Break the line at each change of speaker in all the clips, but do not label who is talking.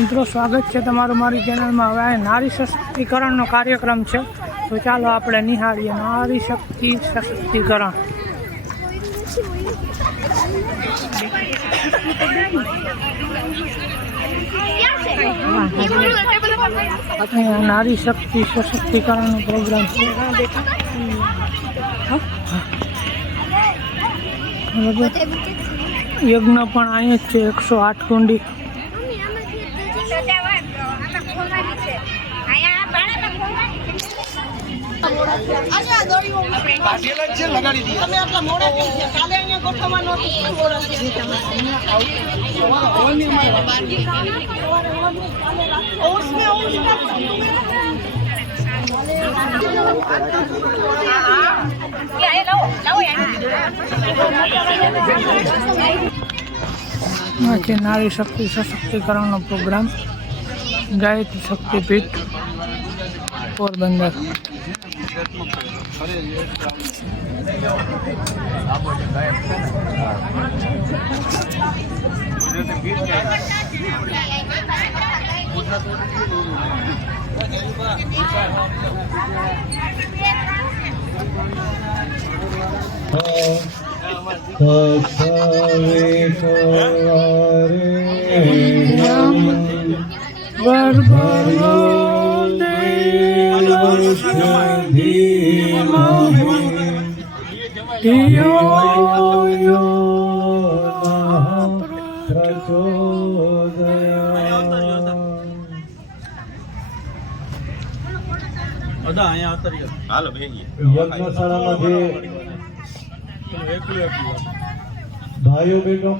મિત્રો, સ્વાગત છે તમારું મારી ચેનલમાં. હવે નારી સશક્તિકરણનો કાર્યક્રમ છે. તો ચાલો આપણે નિહાળીએ. નારી શક્તિ સશક્તિકરણ. નારી શક્તિ સશક્તિકરણનો પ્રોગ્રામ છે. યજ્ઞ પણ અહીંયા જ છે. એકસો આઠ કુંડી.
ખોલવાની છે. અહીંયા
પાણામાં નારી શક્તિ સશક્તિકરણનો પ્રોગ્રામ ગાયત્રી શક્તિપીઠ પોરબંદર
સત્સવે કવારે
હાલો
યજ્ઞશાળામાં જે ભાઈઓ બહેનો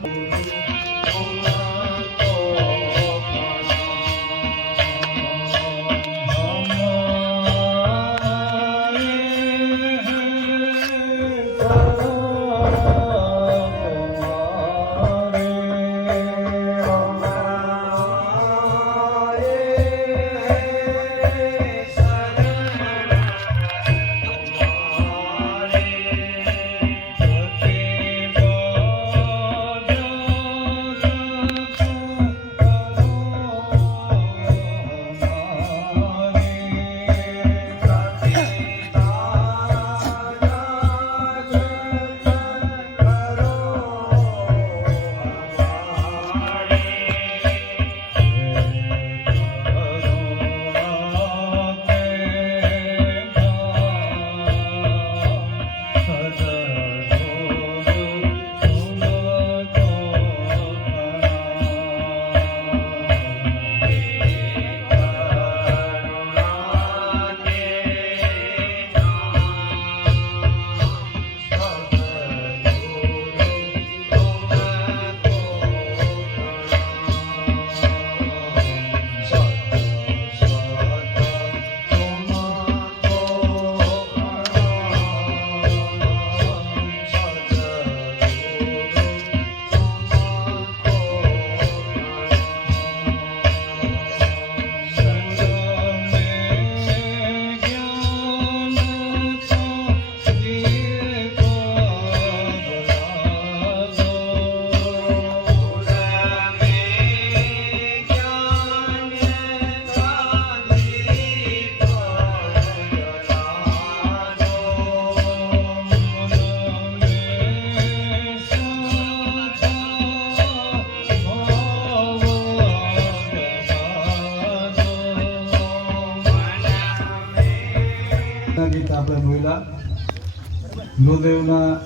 ગુરુદેવના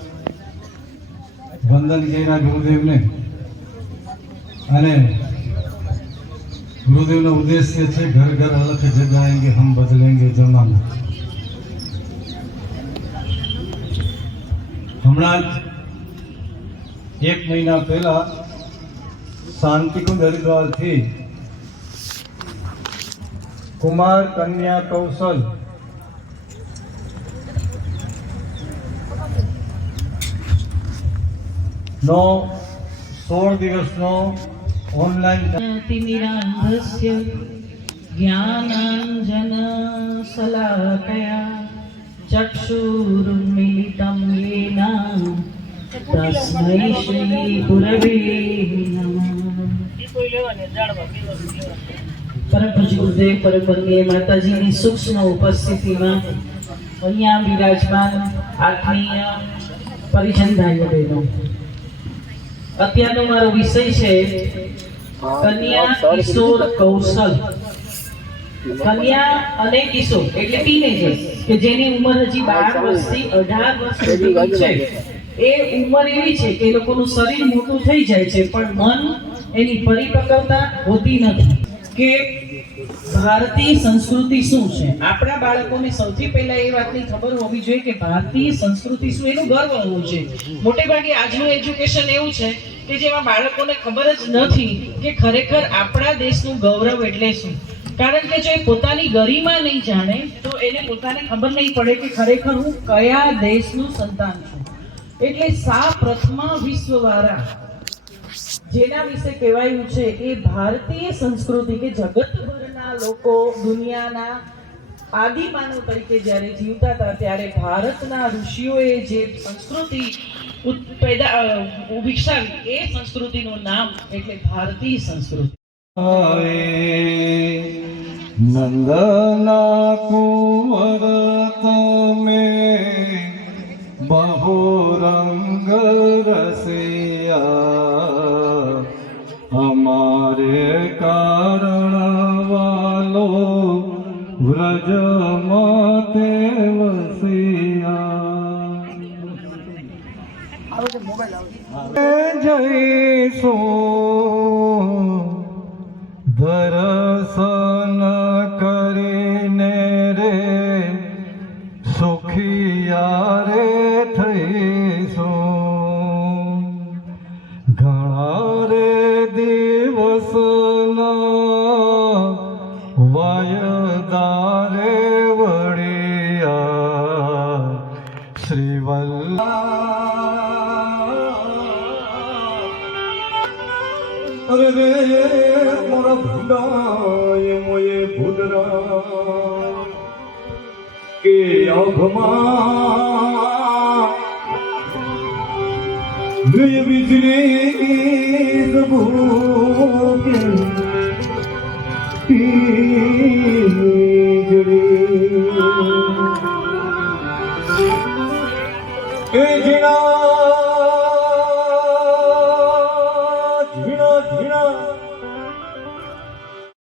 વંદન કર્યા ગુરુદેવને. અને ગુરુદેવનો ઉદ્દેશ્ય છે ઘર ઘર અલખ જગાએંગે હમ બદલેંગે જમાના હમણાં જ એક મહિના પહેલા શાંતિકુંજ હરિદ્વારથી કુમાર કન્યા કૌશલ નો સોળ દિવસનો ઓનલાઈન
તિમિરાંધસ્ય જ્ઞાનાંજન સલાકયા ચક્ષુરુન્મિલિતમ યેના તસ્મૈ શ્રી ગુરવે પરમ પૂજ્ય ગુરુદેવ પરમ માતાજીની સૂક્ષ્મ ઉપસ્થિતિમાં અહીંયા બિરાજમાન આત્મીય પરિજન ભાઈઓ બહેનો. અત્યારનો મારો વિષય છે કન્યા કિશોર કૌશલ. કન્યા અને કિશોર એટલે ટીનેજર કે જેની ઉંમર હજી બાર વર્ષથી અઢાર વર્ષ સુધીની છે. એ ઉંમર એવી છે કે એ લોકોનું શરીર મોટું થઈ જાય છે પણ મન એની પરિપક્વતા હોતી નથી. કે ભારતીય સંસ્કૃતિ શું છે? આપણા બાળકોને સૌથી પહેલા એ વાતની ખબર હોવી જોઈએ કે ભારતીય સંસ્કૃતિ શું, એનું ગર્વ હોવું છે મોટે ભાગે આજનું એજ્યુકેશન એવું છે કે જેમાં બાળકોને ખબર જ નથી કે ખરેખર આપણા દેશનું ગૌરવ એટલે શું. કારણ કે જો એ પોતાની ગરિમા નહીં જાણે, તો એને પોતાને ખબર નહીં પડે કે ખરેખર હું કયા દેશનું સંતાન છું. એટલે સા પ્રથમા વિશ્વવાળા જેના વિશે કહેવાયું છે એ ભારતીય સંસ્કૃતિ કે જગતભરના લોકો દુનિયાના આદિમાનવ તરીકે જ્યારે જીવતા હતા ત્યારે ભારતના ઋષિઓએ જે સંસ્કૃતિ પેદા વિકસાવી એ સંસ્કૃતિનું નામ એટલે ભારતીય સંસ્કૃતિ.
નંદના કુંવર તમે બહુ રંગ વ્રજ મતે વસિયા. જઈશું વાયદારે વળિયા શ્રીવલ્લા. અરે રે મોરા ભૂલાય મોયે ભૂલરા કે ગય વીજળી ભૂકે વીજળી.